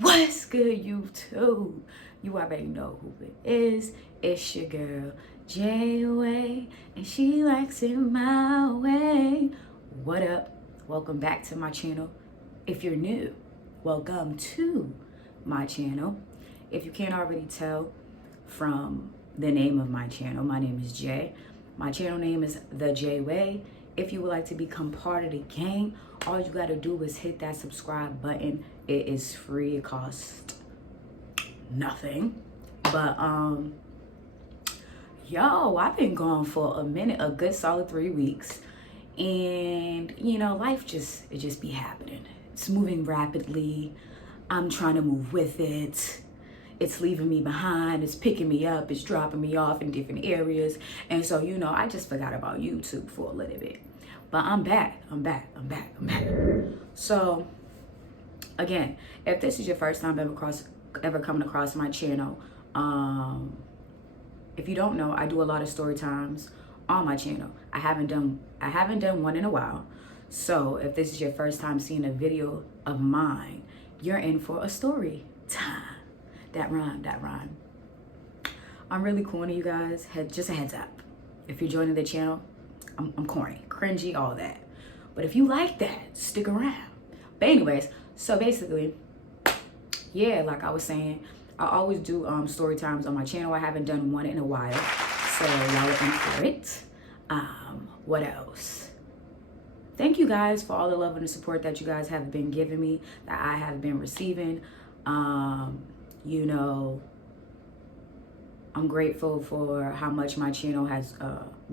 What's good, YouTube? You already know who it is. It's your girl, Jayyy, and she likes it my way. What up? Welcome back to my channel. If you're new, welcome to my channel. If you can't already tell from the name of my channel, my name is Jay. My channel name is The Jayyy. If you would like to become part of the gang, all you gotta do is hit that subscribe button. It is free. It costs nothing. But yo, I've been gone for a minute, a good solid 3 weeks, and you know, life just be happening. It's moving rapidly. I'm trying to move with it. It's leaving me behind, it's picking me up, it's dropping me off in different areas. And so, you know, I just forgot about YouTube for a little bit. But I'm back. So, again, if this is your first time ever coming across my channel, if you don't know, I do a lot of story times on my channel. I haven't done one in a while. So, if this is your first time seeing a video of mine, you're in for a story time. That rhyme. I'm really corny, you guys. Just a heads up. If you're joining the channel, I'm corny, cringy, all that. But if you like that, stick around. But anyways, so basically, yeah, like I was saying, I always do story times on my channel. I haven't done one in a while, so y'all are in for it. What else? Thank you guys for all the love and the support that you guys have been giving me, that I have been receiving. You know, I'm grateful for how much my channel has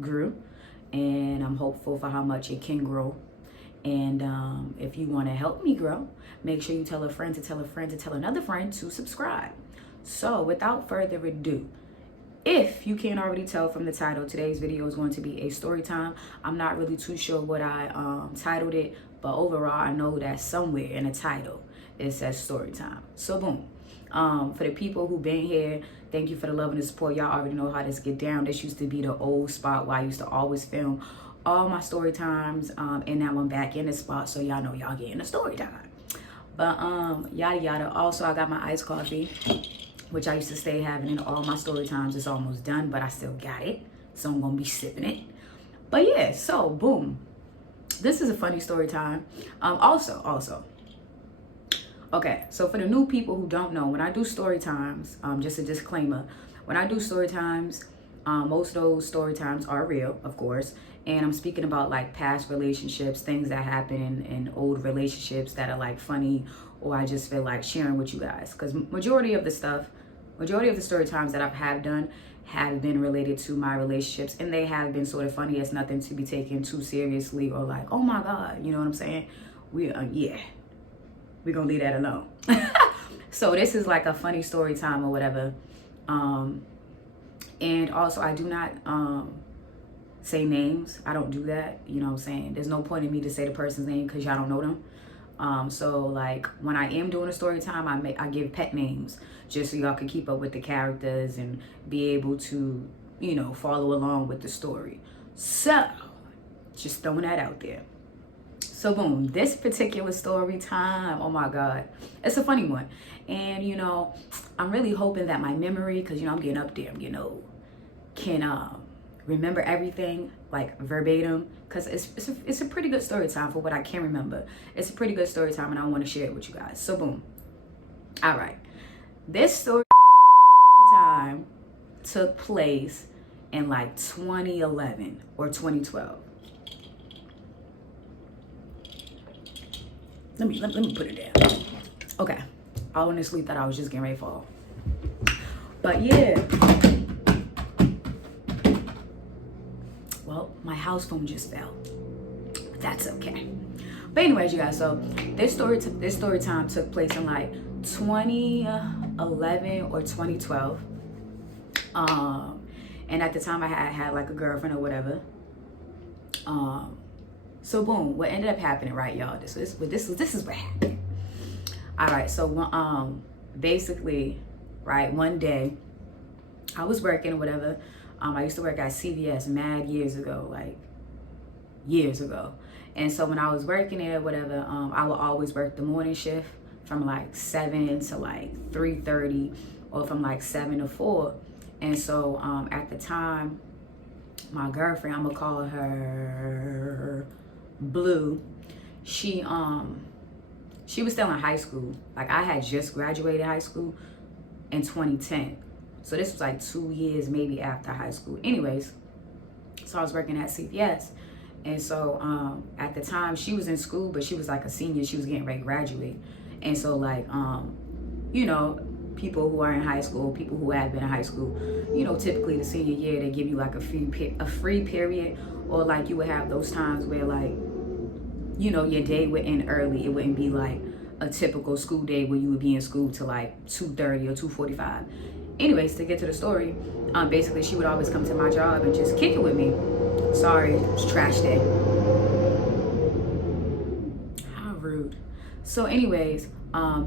grew, and I'm hopeful for how much it can grow. And if you want to help me grow, make sure you tell a friend to tell a friend to tell another friend to subscribe. So without further ado, if you can't already tell from the title, today's video is going to be a story time. I'm not really too sure what I titled it, but overall I know that somewhere in the title it says story time. So boom. For the people who've been here, thank you for the love and the support. Y'all already know how this get down. This used to be the old spot where I used to always film all my story times, and now I'm back in the spot, so y'all know y'all getting a story time. But yada yada. Also, I got my iced coffee, which I used to stay having in all my story times. It's almost done, but I still got it, so I'm gonna be sipping it. But yeah, so boom, this is a funny story time. Also. Okay, so for the new people who don't know, when I do story times, just a disclaimer, when I do story times, most of those story times are real, of course, and I'm speaking about like past relationships, things that happen in old relationships that are like funny, or I just feel like sharing with you guys, because majority of the story times that I have done have been related to my relationships, and they have been sort of funny. It's nothing to be taken too seriously or like, oh my God, you know what I'm saying? We're gonna leave that alone. So this is like a funny story time or whatever. And also I do not say names. I don't do that, you know what I'm saying? There's no point in me to say the person's name because y'all don't know them. So like when I am doing a story time, I give pet names just so y'all can keep up with the characters and be able to, you know, follow along with the story. So just throwing that out there. So boom, this particular story time, oh my God, it's a funny one. And you know, I'm really hoping that my memory, because you know, I'm getting up there, you know, can remember everything like verbatim, because it's a pretty good story time for what I can remember. It's a pretty good story time and I want to share it with you guys. So boom. All right. This story time took place in like 2011 or 2012. Let me put it down. Okay. I honestly thought I was just getting ready to fall. But yeah. Well, my house phone just fell. But that's okay. But anyways, you guys, so this story time took place in like 2011 or 2012. And at the time I had like a girlfriend or whatever. So boom, what ended up happening, right, y'all? This is what happened. All right, so basically, right, one day I was working or whatever. I used to work at CVS mad years ago, like years ago. And so when I was working there, whatever, I would always work the morning shift from like 7 to like 3:30, or from like 7 to 4. And so at the time, my girlfriend, I'm gonna call her Blue, she was still in high school. Like, I had just graduated high school in 2010. So this was like 2 years maybe after high school. Anyways, so I was working at CVS. And so at the time, she was in school, but she was like a senior. She was getting ready to graduate. And so like, you know, people who are in high school, people who have been in high school, you know, typically the senior year, they give you like a free period, or like you would have those times where like, you know, your day would end early. It wouldn't be like a typical school day where you would be in school till like 2:30 or 2:45. Anyways, to get to the story, basically she would always come to my job and just kick it with me. Sorry, it's trash day. How rude. So anyways,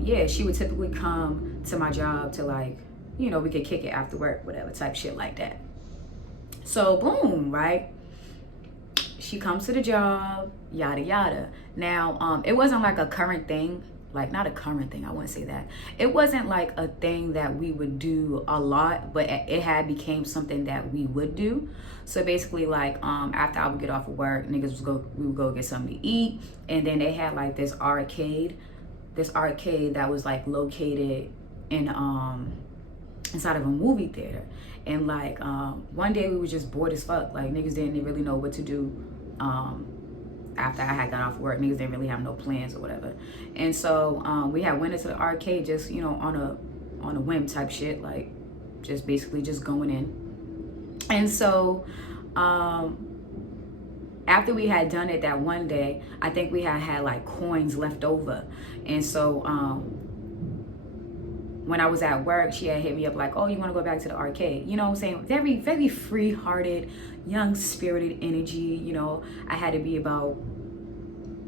yeah, she would typically come to my job to like, you know, we could kick it after work, whatever, type shit like that. So boom, right? She comes to the job, yada yada. Now, it wasn't like a current thing, like not a current thing, I wouldn't say that. It wasn't like a thing that we would do a lot, but it had became something that we would do. So basically, like after I would get off of work, we would go get something to eat, and then they had like this arcade that was like located in inside of a movie theater. And like one day we were just bored as fuck. Like, niggas didn't really know what to do after I had got off work. Niggas didn't really have no plans or whatever. And so we had went into the arcade just, you know, on a whim type shit, like just basically just going in. And so after we had done it that one day, I think we had like coins left over. And so when I was at work, she had hit me up like, oh, you want to go back to the arcade? You know what I'm saying? Very, very free-hearted, young-spirited energy. You know, I had to be about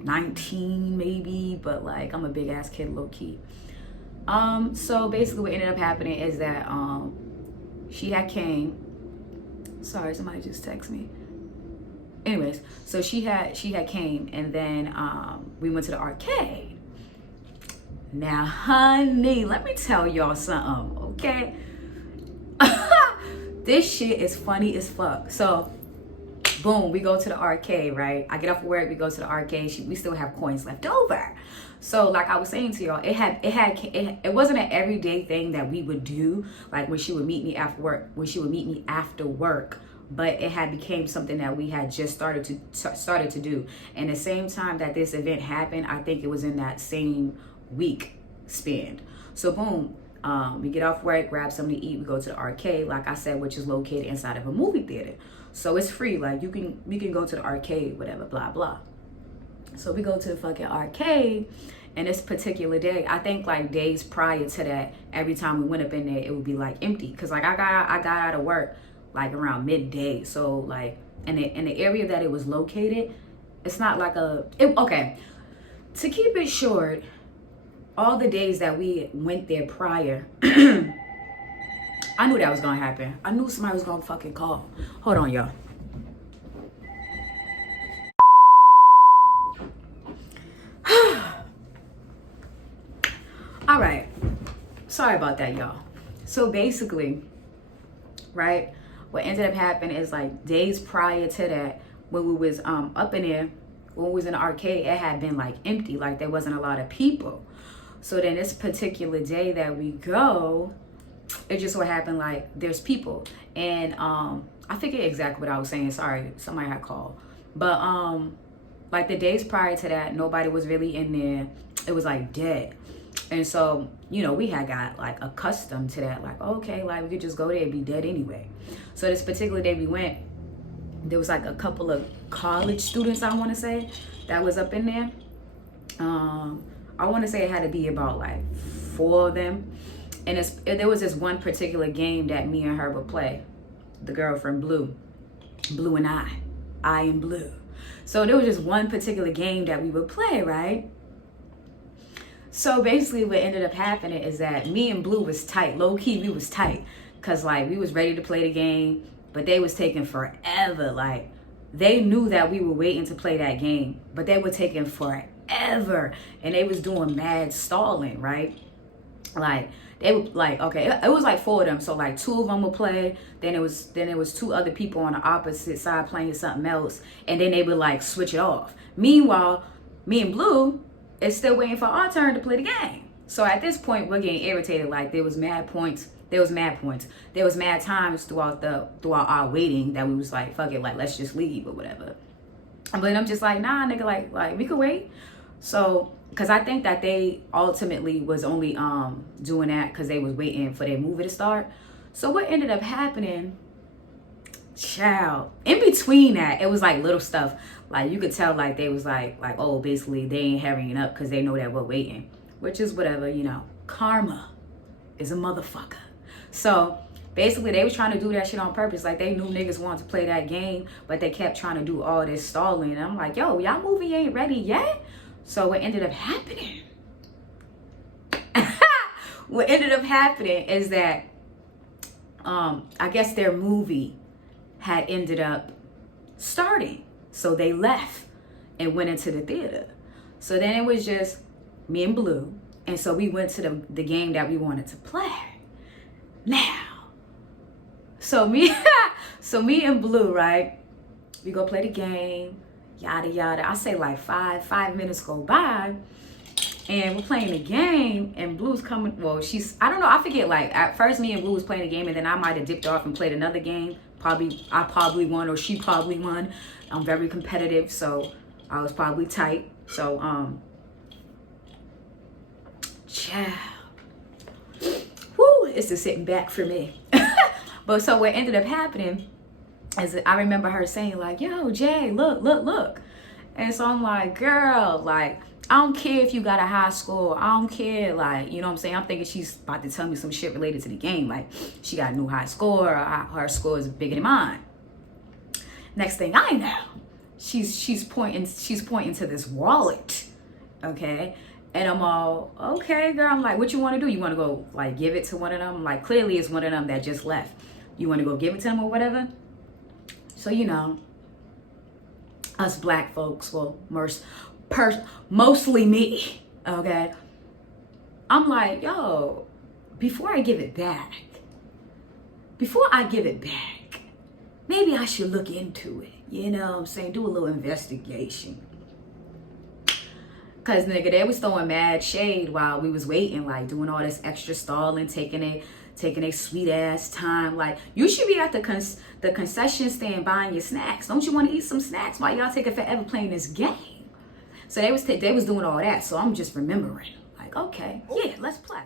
19 maybe, but like, I'm a big-ass kid, low-key. So basically what ended up happening is that she had came. Sorry, somebody just texted me. Anyways, so she had came, and then we went to the arcade. Now, honey, let me tell y'all something, okay? This shit is funny as fuck. So, boom, we go to the arcade, right? I get off of work, we go to the arcade. We still have coins left over. So, like I was saying to y'all, it wasn't an everyday thing that we would do, like when she would meet me after work. But it had became something that we had just started to do. And the same time that this event happened, I think it was in that same week span. So boom, we get off work, grab something to eat, we go to the arcade, like I said, which is located inside of a movie theater. So it's free, like we can go to the arcade, whatever, blah blah. So we go to the fucking arcade, and this particular day, I think like days prior to that, every time we went up in there, it would be like empty. Cause like I got out of work like around midday. So like in the area that it was located, it's not like okay. To keep it short, all the days that we went there prior, I knew that was gonna happen. I knew somebody was gonna fucking call. Hold on, y'all. All right. Sorry about that, y'all. So basically, right, what ended up happening is like days prior to that, when we was up in there, when we was in the arcade, it had been like empty, like there wasn't a lot of people. So then this particular day that we go, it just so happened like there's people. And I forget exactly what I was saying. Sorry, somebody had called. But like the days prior to that, nobody was really in there. It was like dead. And so, you know, we had got like accustomed to that. Like, okay, like we could just go there and be dead anyway. So this particular day we went, there was like a couple of college students, I want to say, that was up in there. I want to say it had to be about like 4 of them. And there was this one particular game that me and her would play. The girl from Blue and I and Blue. So there was just one particular game that we would play, right? So basically what ended up happening is that me and Blue was tight. Low key, we was tight. Cause like we was ready to play the game, but they was taking forever. Like they knew that we were waiting to play that game, but they were taking forever. forever. And they was doing mad stalling, right? Like, they would, like, okay, it was like 4 of them. So like 2 of them would play. Then it was 2 other people on the opposite side playing something else. And then they would like switch it off. Meanwhile, me and Blue is still waiting for our turn to play the game. So at this point, we're getting irritated. Like, there was mad points. There was mad times throughout our waiting that we was like, fuck it, like, let's just leave or whatever. But I'm just like, nah, nigga, like we could wait. So, because I think that they ultimately was only doing that because they was waiting for their movie to start. So what ended up happening, child, in between that, it was like little stuff. Like, you could tell, like, they was like, oh, basically they ain't hurrying up because they know that we're waiting, which is whatever, you know. Karma is a motherfucker. So basically they was trying to do that shit on purpose. Like, they knew niggas wanted to play that game, but they kept trying to do all this stalling. And I'm like, yo, y'all movie ain't ready yet. So what ended up happening is that I guess their movie had ended up starting. So they left and went into the theater. So then it was just me and Blue. And so we went to the game that we wanted to play. Now, so me and Blue, right? We go play the game, yada yada. I say like 5 minutes go by, and we're playing the game, and Blue's coming. Well, I don't know, I forget. Like, at first, me and Blue was playing the game, and then I might have dipped off and played another game. I probably won, or she probably won. I'm very competitive, so I was probably tight. So child. Woo, it's the sitting back for me. But so what ended up happening is I remember her saying like, yo, Jay, look. And so I'm like, girl, like, I don't care if you got a high score. I don't care, like, you know what I'm saying? I'm thinking she's about to tell me some shit related to the game. Like, she got a new high score, or her score is bigger than mine. Next thing I know, she's pointing to this wallet, okay? And I'm all, okay, girl. I'm like, what you want to do? You want to go, like, give it to one of them? Like, clearly it's one of them that just left. You want to go give it to them or whatever? So, you know, us black folks, well, mostly me, okay? I'm like, yo, before I give it back, maybe I should look into it. You know what I'm saying? Do a little investigation. Cause nigga, they was throwing mad shade while we was waiting, like doing all this extra stalling, taking a sweet ass time. Like, you should be at the concession stand buying your snacks. Don't you want to eat some snacks while y'all taking forever playing this game? So they was doing all that. So I'm just remembering, like, okay, yeah, let's play.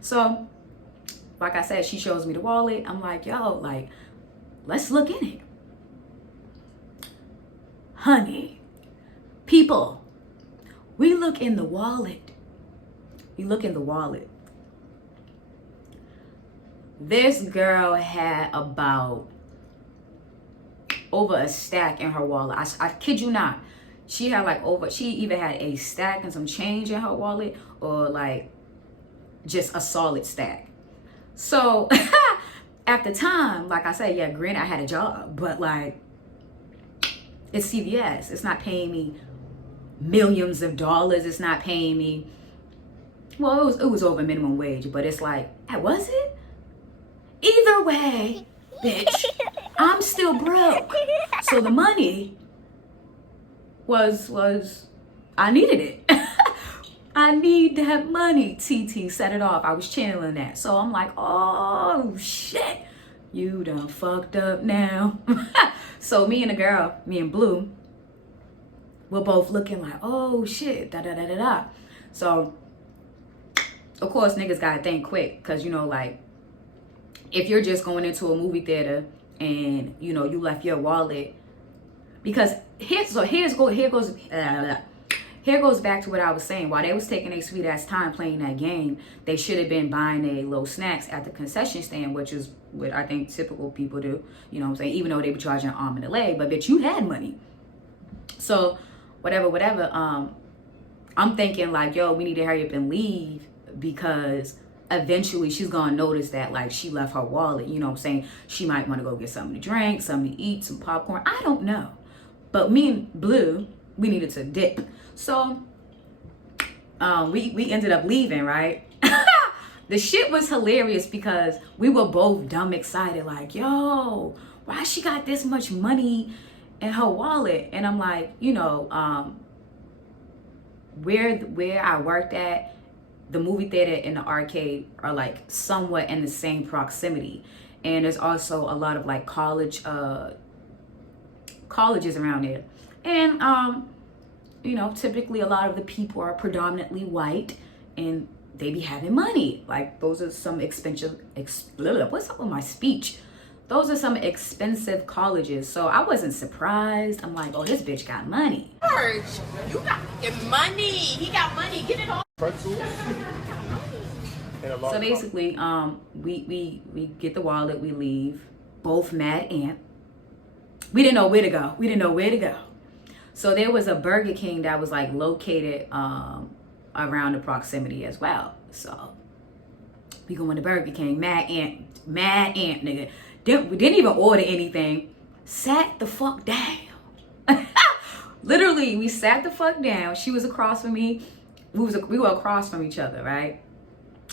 So, like I said, she shows me the wallet. I'm like, yo, like, let's look in it, honey. People, we look in the wallet. This girl had about over a stack in her wallet. I kid you not. She had like she either had a stack and some change in her wallet, or like just a solid stack. So at the time, like I said, yeah, granted I had a job, but like, it's CVS. It's not paying me millions of dollars. It's not paying me, well, it was over minimum wage, but it's like, was it? Either way, bitch, I'm still broke. So the money was I needed it. I need that money. TT set it off. I was channeling that. So I'm like, oh shit, you done fucked up now. So me and Blue, we're both looking like, oh shit, da. So of course niggas gotta think quick, cause you know, like, if you're just going into a movie theater and you know you left your wallet, because here goes back to what I was saying. While they was taking a sweet ass time playing that game, they should have been buying their little snacks at the concession stand, which is what I think typical people do. You know what I'm saying? Even though they were charging an arm and a leg, but bitch, you had money. So whatever. I'm thinking like, yo, we need to hurry up and leave, because eventually she's gonna notice that like she left her wallet. You know what I'm saying? She might want to go get something to drink, something to eat, some popcorn. I don't know. But me and Blue, we needed to dip. So we ended up leaving, right? The shit was hilarious because we were both dumb excited, like, yo, why she got this much money in her wallet? And I'm like, you know, where I worked at, the movie theater and the arcade are like somewhat in the same proximity. And there's also a lot of like colleges around there. And you know, typically a lot of the people are predominantly white and they be having money. Like, those are some expensive, what's up with my speech? Those are some expensive colleges. So I wasn't surprised. I'm like, oh, this bitch got money. George, you got money. He got money. Get it all. So basically, we get the wallet, we leave, both mad ant. We didn't know where to go. We didn't know where to go. So there was a Burger King that was like located around the proximity as well. So we going to Burger King, mad ant, nigga. We didn't even order anything. Sat the fuck down. Literally, we sat the fuck down. She was across from me. We were across from each other, right?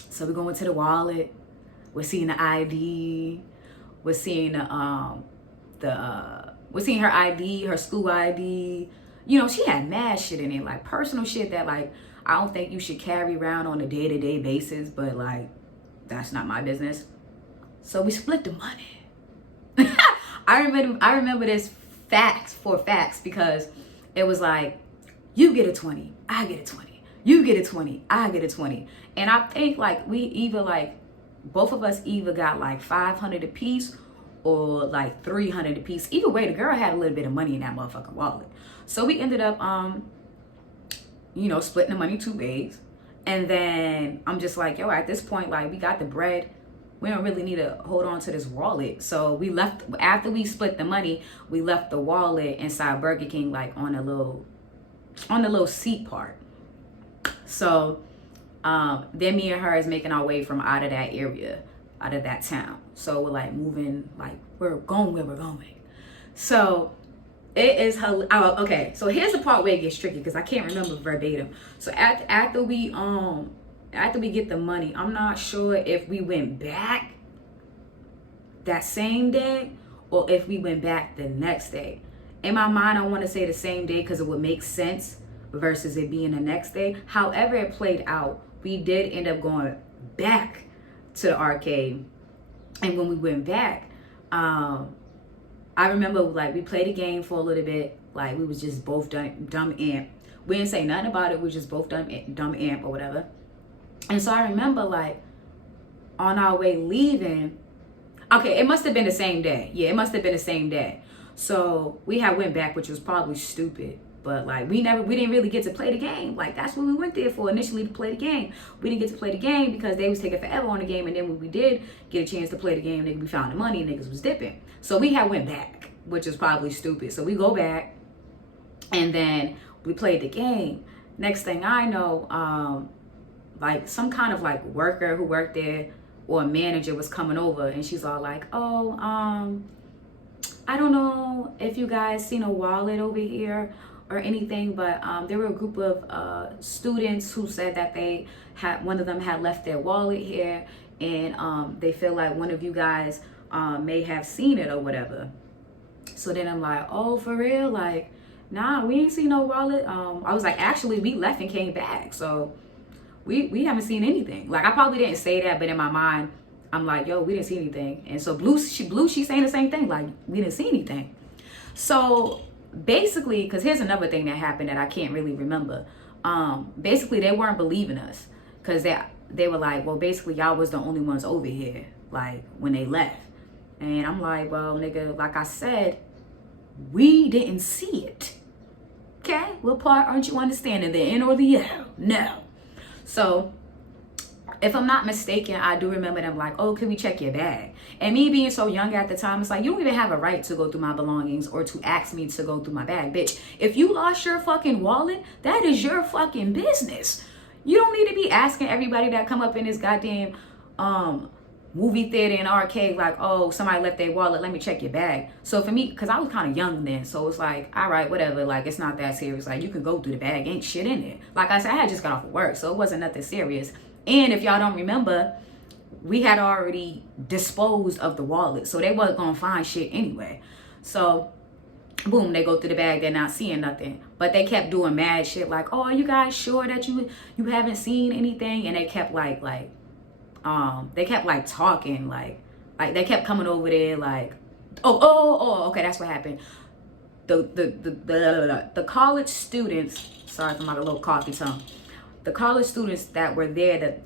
So we go into the wallet. We're seeing the ID. We're seeing we're seeing her ID, her school ID. You know, she had mad shit in it, like personal shit that like I don't think you should carry around on a day-to-day basis, but like that's not my business. So we split the money. I remember this facts because it was like, you get a 20, I get a 20. You get a 20, I get a 20. And I think like we either like, both of us either got like 500 a piece or like 300 a piece. Either way, the girl had a little bit of money in that motherfucking wallet. So we ended up, you know, splitting the money 2 ways. And then I'm just like, yo, at this point, like we got the bread. We don't really need to hold on to this wallet. So we left, after we split the money, we left the wallet inside Burger King, like on the little seat part. So then me and her is making our way from out of that area, out of that town. So we're like moving, like we're going where we're going. So it is, okay, so here's the part where it gets tricky because I can't remember verbatim. So after we get the money, I'm not sure if we went back that same day or if we went back the next day. In my mind, I want to say the same day because it would make sense versus it being the next day. However it played out, we did end up going back to the arcade. And when we went back, I remember like we played a game for a little bit. Like we was just both dumb amp. We didn't say nothing about it. We just both dumb amp or whatever. And so I remember like on our way leaving, okay, it must have been the same day. Yeah, it must have been the same day. So we had went back, which was probably stupid. But like we didn't really get to play the game. Like that's what we went there for initially, to play the game. We didn't get to play the game because they was taking forever on the game. And then when we did get a chance to play the game, we found the money and niggas was dipping. So we had went back, which is probably stupid. So we go back and then we played the game. Next thing I know, like some kind of like worker who worked there or a manager was coming over and she's all like, oh, I don't know if you guys seen a wallet over here or anything, but there were a group of students who said that one of them had left their wallet here and they feel like one of you guys may have seen it or whatever. So then I'm like, oh, for real? Like, nah, we ain't seen no wallet. I was like, actually, we left and came back. So we haven't seen anything. Like, I probably didn't say that, but in my mind, I'm like, yo, we didn't see anything. And so she's saying the same thing. Like, we didn't see anything. So basically, because here's another thing that happened that I can't really remember. Basically, they weren't believing us because they were like, well, basically, y'all was the only ones over here, like, when they left. And I'm like, well, nigga, like I said, we didn't see it. Okay? What part aren't you understanding? The N or the L? No. So, if I'm not mistaken, I do remember them like, oh, can we check your bag? And me being so young at the time, it's like, you don't even have a right to go through my belongings or to ask me to go through my bag. Bitch, if you lost your fucking wallet, that is your fucking business. You don't need to be asking everybody that come up in this goddamn movie theater and arcade, like, oh, somebody left their wallet, let me check your bag. So for me, because I was kind of young then, so it's like, all right, whatever, like, it's not that serious. Like, you can go through the bag, ain't shit in it. Like I said, I had just got off of work, so it wasn't nothing serious. And if y'all don't remember, we had already disposed of the wallet, so they wasn't gonna find shit anyway. So boom, they go through the bag, they're not seeing nothing, but they kept doing mad shit like, oh, are you guys sure that you haven't seen anything? And they kept they kept like talking, like they kept coming over there like, oh, okay, that's what happened. The college students, sorry for my little coffee tongue, the college students that were there,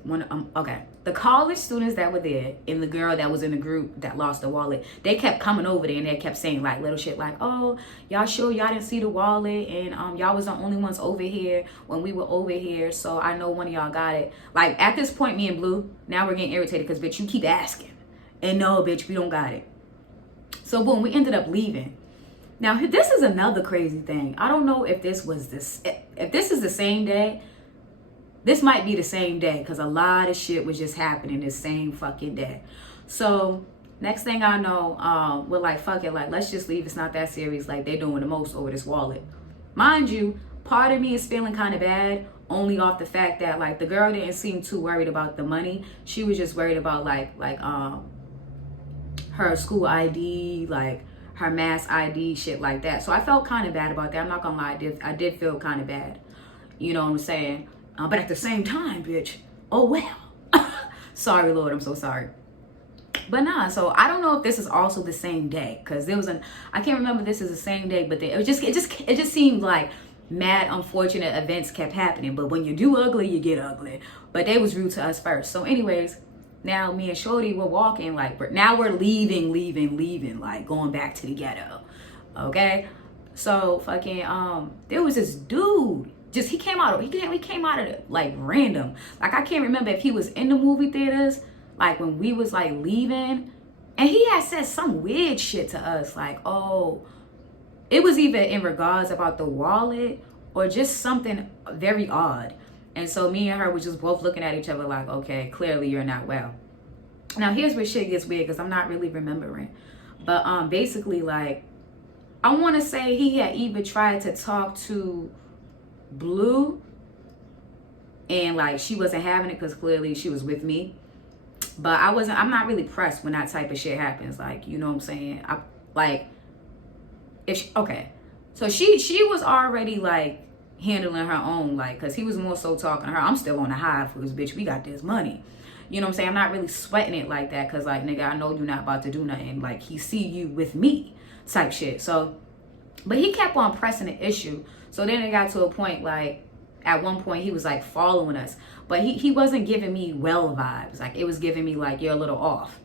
the college students that were there and the girl that was in the group that lost the wallet, they kept coming over there and they kept saying like little shit like, oh, y'all sure y'all didn't see the wallet, and y'all was the only ones over here when we were over here, so I know one of y'all got it. Like at this point, me and Blue, now we're getting irritated because bitch, you keep asking, and no bitch, we don't got it. So boom, we ended up leaving. Now this is another crazy thing. I don't know if this is the same day. This might be the same day because a lot of shit was just happening this same fucking day. So next thing I know, we're like, fuck it, like, let's just leave. It's not that serious. Like, they're doing the most over this wallet. Mind you, part of me is feeling kind of bad only off the fact that, like, the girl didn't seem too worried about the money. She was just worried about, her school ID, like, her mass ID, shit like that. So I felt kind of bad about that. I'm not gonna lie, I did feel kind of bad. You know what I'm saying? But at the same time, bitch, oh well. Sorry, Lord, I'm so sorry. But nah, so I don't know if this is also the same day, because there was I can't remember if this is the same day, but it just seemed like mad unfortunate events kept happening. But when you do ugly, you get ugly. But they was rude to us first. So anyways, now me and Shorty were walking, like, now we're leaving, like going back to the ghetto. Okay? So fucking there was this dude. Just he came out of it like random. Like I can't remember if he was in the movie theaters, like when we was like leaving, and he had said some weird shit to us, like, oh, it was either in regards about the wallet or just something very odd. And so me and her were just both looking at each other like, okay, clearly you're not well. Now here's where shit gets weird because I'm not really remembering. But basically, like, I want to say he had even tried to talk to Blue, and like she wasn't having it because clearly she was with me. But I'm not really pressed when that type of shit happens, like, you know what I'm saying? So she was already like handling her own, like, because he was more so talking to her. I'm still on the high for this bitch, we got this money, you know what I'm saying? I'm not really sweating it like that because, like, nigga, I know you're not about to do nothing, like, he see you with me type shit. So but he kept on pressing the issue. So then it got to a point, like, at one point he was like following us, but he wasn't giving me well vibes. Like, it was giving me like, you're a little off.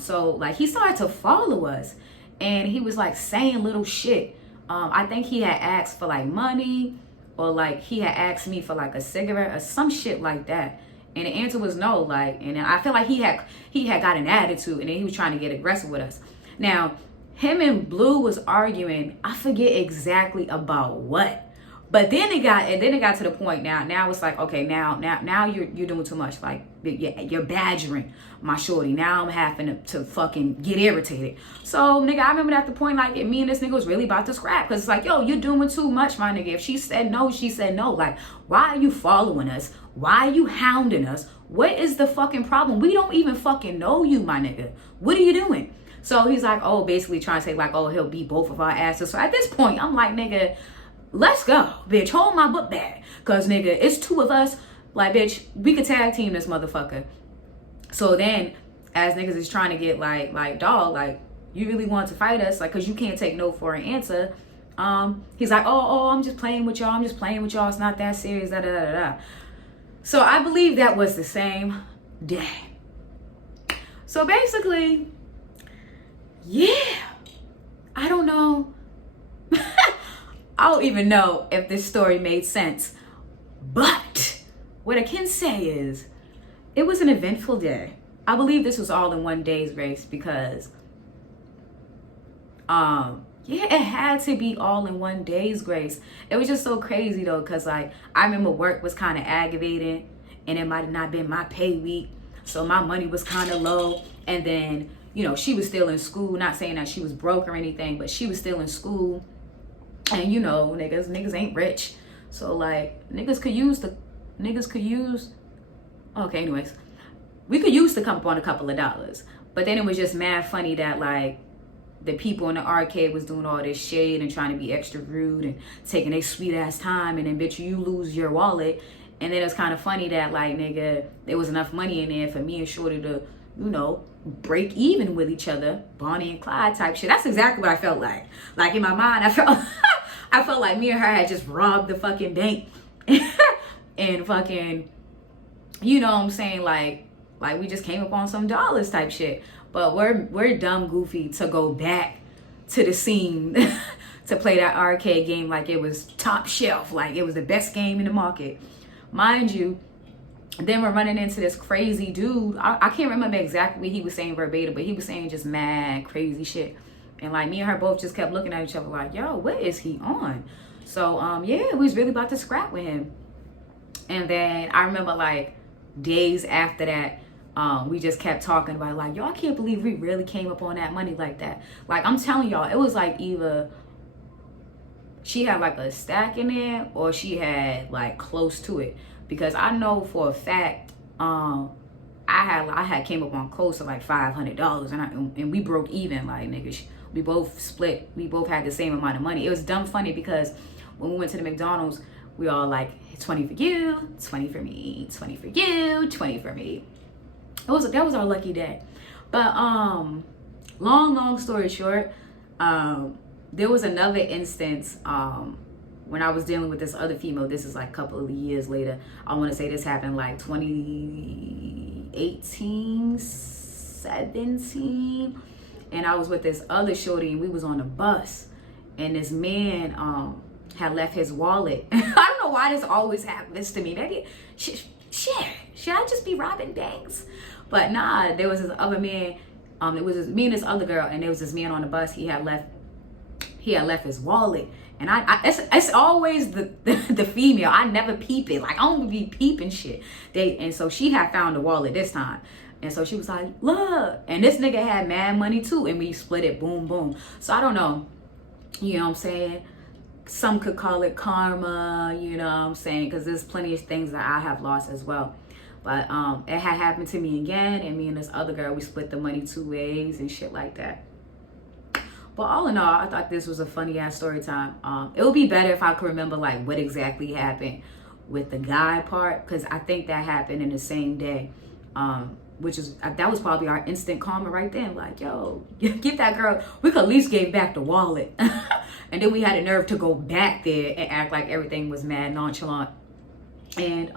So like he started to follow us, and he was like saying little shit. I think he had asked for like money, or like he had asked me for like a cigarette or some shit like that. And the answer was no. Like, and I feel like he had got an attitude, and then he was trying to get aggressive with us. Now, him and Blue was arguing. I forget exactly about what. But then it got to the point now it's like, okay, now you're doing too much. Like, you're badgering my shorty. Now I'm having to fucking get irritated. So, nigga, I remember at the point, like, me and this nigga was really about to scrap. Because it's like, yo, you're doing too much, my nigga. If she said no, she said no. Like, why are you following us? Why are you hounding us? What is the fucking problem? We don't even fucking know you, my nigga. What are you doing? So he's like, oh, basically trying to say like, oh, he'll beat both of our asses. So at this point, I'm like, nigga, let's go, bitch. Hold my book bag. Cause nigga, it's two of us. Like, bitch, we could tag team this motherfucker. So then, as niggas is trying to get like, dog, like, you really want to fight us? Like, cause you can't take no for an answer. He's like, oh, I'm just playing with y'all. It's not that serious. Da da da da. So I believe that was the same day. So basically, yeah, I don't know. I don't even know if this story made sense. But what I can say is it was an eventful day. I believe this was all in one day's race because, yeah, it had to be all in one day's grace. It was just so crazy though, because like I remember work was kind of aggravating, and it might have not been my pay week. So my money was kind of low. And then, you know, she was still in school. Not saying that she was broke or anything, but she was still in school. And you know, niggas ain't rich. So like niggas could use, okay, anyways, we could use to come up on a couple of dollars. But then it was just mad funny that like the people in the arcade was doing all this shade and trying to be extra rude and taking their sweet ass time, and then bitch, you lose your wallet. And then it's kind of funny that like, nigga, there was enough money in there for me and Shorty to, you know, break even with each other, Bonnie and Clyde type shit. That's exactly what I felt like. Like in my mind, I felt like me and her had just robbed the fucking bank and fucking, you know what I'm saying, like we just came up on some dollars type shit. But we're dumb goofy to go back to the scene to play that arcade game like it was top shelf, like it was the best game in the market. Mind you, then we're running into this crazy dude. I can't remember exactly what he was saying verbatim, but he was saying just mad crazy shit. And like me and her both just kept looking at each other like, yo, what is he on? So yeah, we was really about to scrap with him. And then I remember like days after that, we just kept talking about like, yo, I can't believe we really came up on that money like that. Like I'm telling y'all, it was like either she had like a stack in there or she had like close to it, because I know for a fact I had came up on close to like $500, and we broke even. Like niggas, we both split, we both had the same amount of money. It was dumb funny because when we went to the McDonald's, we all like 20 for you, 20 for me, 20 for you, 20 for me. That was our lucky day. But long story short, there was another instance when I was dealing with this other female. This is like a couple of years later. I want to say this happened like 2018, 17. And I was with this other shorty and we was on a bus. And this man had left his wallet. I don't know why this always happens to me. Maybe, shit, should I just be robbing banks? But nah, there was this other man. It was me and this other girl, and there was this man on the bus. He had left his wallet, and it's always the female. I never peep it. Like I don't be peeping shit. And so she had found the wallet this time, and so she was like, look, and this nigga had mad money too, and we split it, boom boom. So I don't know, you know what I'm saying? Some could call it karma, you know what I'm saying? Because there's plenty of things that I have lost as well. But it had happened to me again, and me and this other girl, we split the money 2 ways and shit like that. But all in all, I thought this was a funny ass story time. It would be better if I could remember like what exactly happened with the guy part, because I think that happened in the same day. That was probably our instant karma right then. Like, yo, give that girl, we could at least give back the wallet. And then we had the nerve to go back there and act like everything was mad nonchalant. And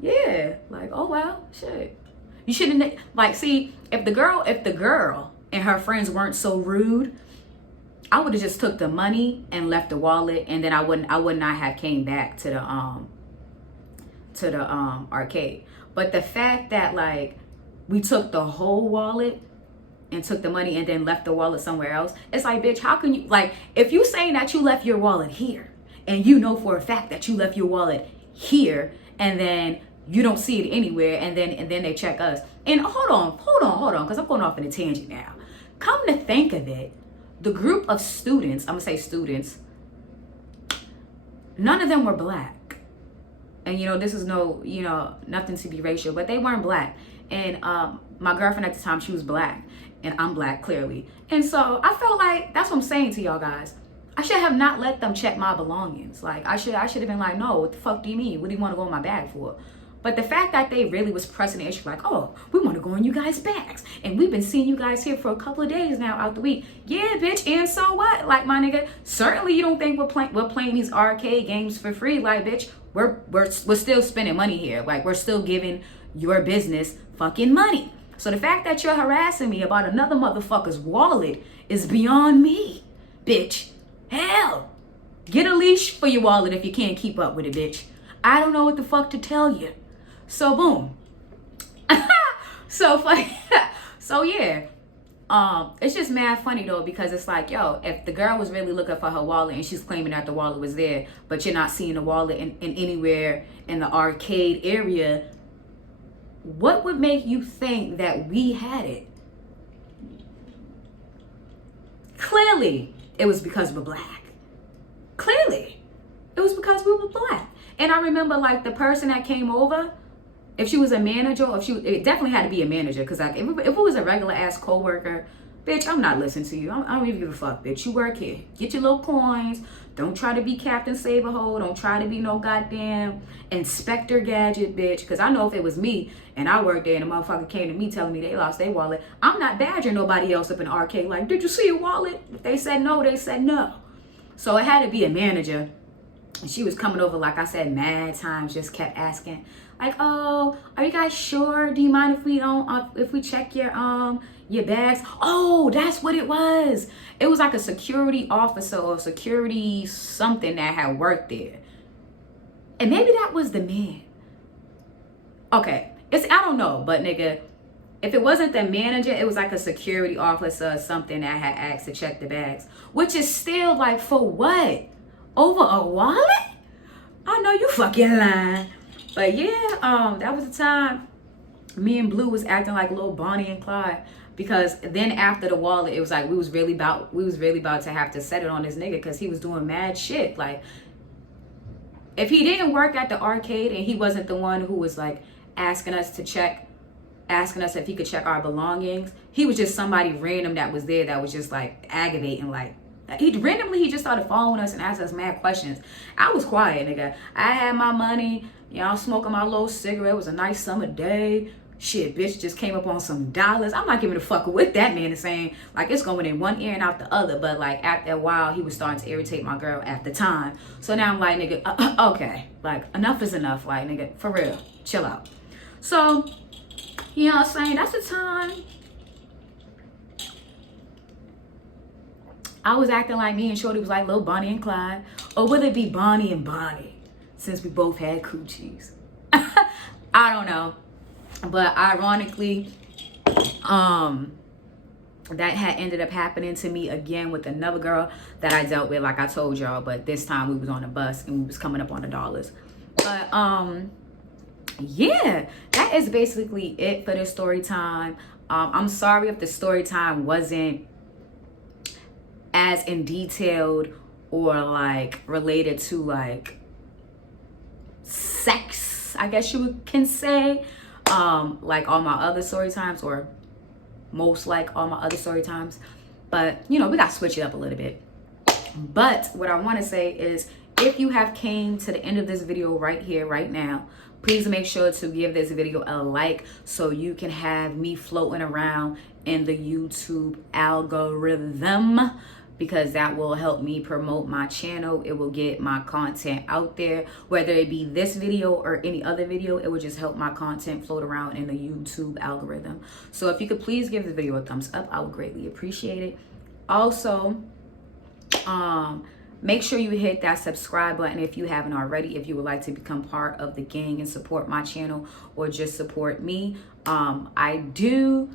yeah, like, oh well, shit. You shouldn't, like, see, if the girl and her friends weren't so rude, I would have just took the money and left the wallet, and then I would not have came back to the arcade. But the fact that like we took the whole wallet and took the money and then left the wallet somewhere else, it's like, bitch, how can you, like, if you saying that you left your wallet here and you know for a fact that you left your wallet here, and then you don't see it anywhere, and then they check us. And hold on, because I'm going off in a tangent now. Come to think of it, the group of students, I'm gonna say students, none of them were black. And you know, this is no, you know, nothing to be racial, but they weren't black. And my girlfriend at the time, she was black, and I'm black clearly. And so I felt like, that's what I'm saying to y'all guys, I should have not let them check my belongings. Like I should have been like, no, what the fuck do you mean? What do you want to go in my bag for? But the fact that they really was pressing the issue, like, oh, we want to go in you guys' bags, and we've been seeing you guys here for a couple of days now out the week. Yeah, bitch, and so what? Like, my nigga, certainly you don't think we're playing these arcade games for free. Like, bitch, we're still spending money here. Like, we're still giving your business fucking money. So the fact that you're harassing me about another motherfucker's wallet is beyond me, bitch. Hell, get a leash for your wallet if you can't keep up with it, bitch. I don't know what the fuck to tell you. So boom. So yeah. It's just mad funny though, because it's like, yo, if the girl was really looking for her wallet and she's claiming that the wallet was there, but you're not seeing the wallet in anywhere in the arcade area, What would make you think that we had it? Clearly, it was because we're black. Clearly, it was because we were black. And I remember like the person that came over, if she was a manager, or if it definitely had to be a manager, because like if it was a regular ass coworker, bitch, I'm not listening to you. I don't even give a fuck, bitch. You work here. Get your little coins. Don't try to be Captain Save-A-Hole. Don't try to be no goddamn Inspector Gadget, bitch. Because I know if it was me and I worked there and a motherfucker came to me telling me they lost their wallet, I'm not badgering nobody else up in the arcade like, did you see your wallet? If they said no, they said no. So it had to be a manager. And she was coming over, like I said, mad times, just kept asking, like, oh, are you guys sure? Do you mind if we don't, if we check your bags? Oh, that's what it was. It was like a security officer or security something that had worked there. And maybe that was the man. Okay, I don't know, but nigga, if it wasn't the manager, it was like a security officer or something that had asked to check the bags, which is still like, for what? Over a wallet? I know you fucking lying. But yeah, that was the time me and Blue was acting like little Bonnie and Clyde. Because then after the wallet, it was like we was really about to have to set it on this nigga because he was doing mad shit. Like, if he didn't work at the arcade and he wasn't the one who was like asking us if he could check our belongings, he was just somebody random that was there that was just like aggravating. Like, he just started following us and asked us mad questions. I was quiet, nigga. I had my money, you know, smoking my little cigarette. It was a nice summer day. Shit, bitch just came up on some dollars. I'm not giving a fuck what that man is saying. Like, it's going in one ear and out the other. But like after a while, he was starting to irritate my girl at the time. So now I'm like, nigga, okay, like enough is enough. Like, nigga, for real, chill out. So, you know what I'm saying? That's the time I was acting like me and Shorty was like little Bonnie and Clyde. Or would it be Bonnie and Bonnie? Since we both had coochies. I don't know. But ironically, that had ended up happening to me again with another girl that I dealt with, like I told y'all. But this time we was on a bus and we was coming up on the dollars. But yeah, that is basically it for this story time. I'm sorry if the story time wasn't as in detailed or like related to like sex, I guess you can say, like all my other story times, or most like all my other story times. But you know, we got to switch it up a little bit. But what I want to say is, if you have came to the end of this video right here, right now, please make sure to give this video a like so you can have me floating around in the YouTube algorithm, because that will help me promote my channel. It will get my content out there, whether it be this video or any other video. It will just help my content float around in the YouTube algorithm. So if you could please give this video a thumbs up, I would greatly appreciate it. Also, make sure you hit that subscribe button if you haven't already, if you would like to become part of the gang and support my channel or just support me. I do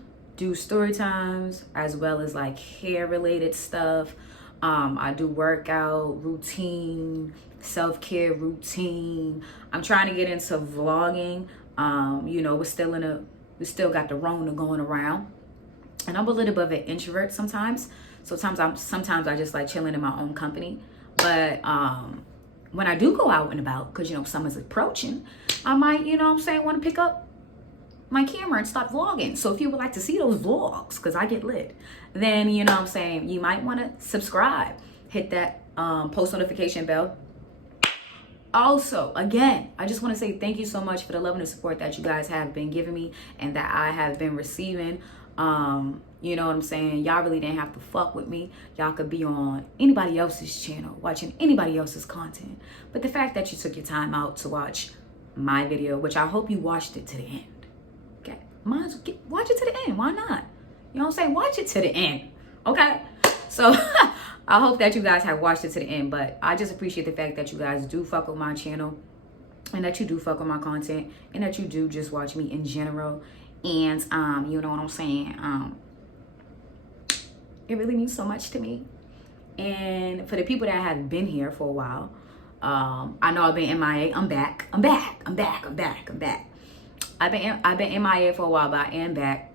story times as well as like hair related stuff. I do workout routine, self-care routine. I'm trying to get into vlogging. You know, we still got the Rona going around, and I'm a little bit of an introvert sometimes. Sometimes I just like chilling in my own company. But when I do go out and about, because you know summer's approaching, I might, you know what I'm saying, want to pick up my camera and start vlogging. So if you would like to see those vlogs, because I get lit, then you know what I'm saying, you might want to subscribe, hit that post notification bell. Also, again, I just want to say thank you so much for the love and the support that you guys have been giving me and that I have been receiving. You know what I'm saying? Y'all really didn't have to fuck with me. Y'all could be on anybody else's channel, watching anybody else's content. But the fact that you took your time out to watch my video, which I hope you watched it to the end. Okay, watch it to the end. Why not? You know what I'm saying? Watch it to the end. Okay, so I hope that you guys have watched it to the end. But I just appreciate the fact that you guys do fuck with my channel, and that you do fuck with my content, and that you do just watch me in general. And you know what I'm saying, it really means so much to me. And for the people that have been here for a while, I know I've been MIA. I'm back. I've been MIA for a while, but I am back.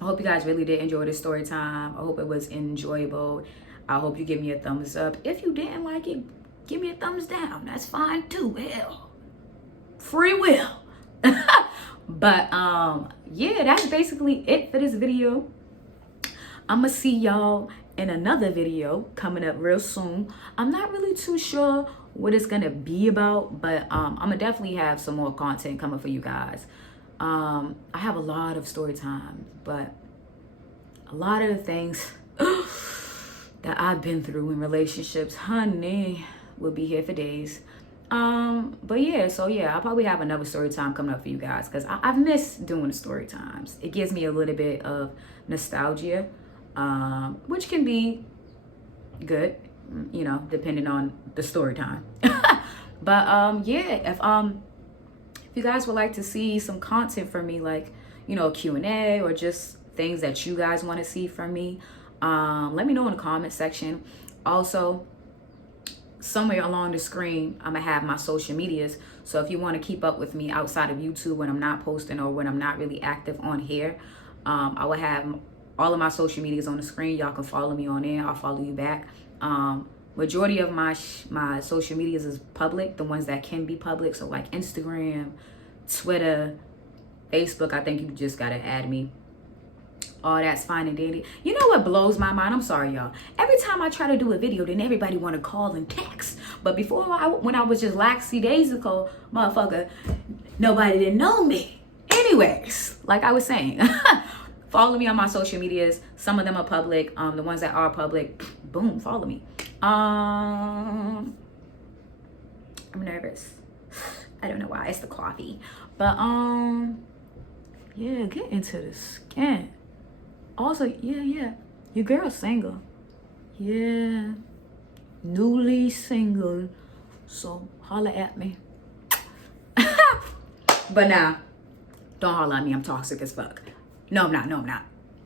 I hope you guys really did enjoy this story time. I hope it was enjoyable. I hope you give me a thumbs up. If you didn't like it, give me a thumbs down. That's fine too. Hell, free will. But yeah, that's basically it for this video. I'm gonna see y'all in another video coming up real soon. I'm not really too sure what it's gonna be about, but I'm gonna definitely have some more content coming for you guys. I have a lot of story times, but a lot of the things that I've been through in relationships, honey, will be here for days. But yeah, so yeah, I'll probably have another story time coming up for you guys, because I've missed doing the story times. It gives me a little bit of nostalgia, which can be good, you know, depending on the story time. But yeah, if you guys would like to see some content from me, like, you know, Q&A or just things that you guys want to see from me, let me know in the comment section. Also, somewhere along the screen, I'm gonna have my social medias. So if you want to keep up with me outside of YouTube when I'm not posting or when I'm not really active on here, I will have all of my social medias on the screen. Y'all can follow me on there. I'll follow you back. Majority of my social medias is public, the ones that can be public. So like Instagram, Twitter, Facebook, I think you just gotta add me. All that's fine and dandy. You know what blows my mind? I'm sorry, y'all. Every time I try to do a video, then everybody want to call and text. But before, when I was just laxy days ago, motherfucker, nobody didn't know me. Anyways, like I was saying, follow me on my social medias. Some of them are public. The ones that are public, boom, follow me. I'm nervous. I don't know why. It's the coffee. But yeah, get into the skin. Also, yeah, your girl's single. Yeah, newly single. So holla at me. But nah, don't holla at me. I'm toxic as fuck. No, I'm not.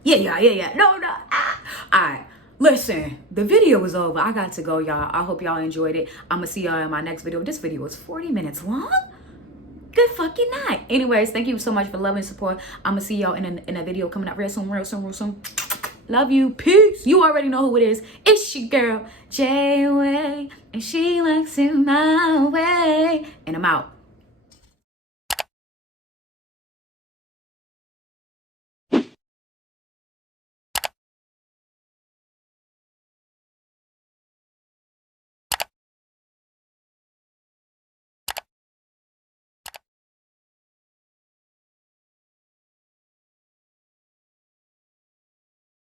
Yeah. No, I'm not. Alright, listen, the video is over. I got to go, y'all. I hope y'all enjoyed it. I'm gonna see y'all in my next video. This video is 40 minutes long. Good fucking night. Anyways, thank you so much for love and support. I'm gonna see y'all in a video coming up real soon. Love you. Peace. You already know who it is. It's your girl, Jayyy, and she likes it my way. And I'm out.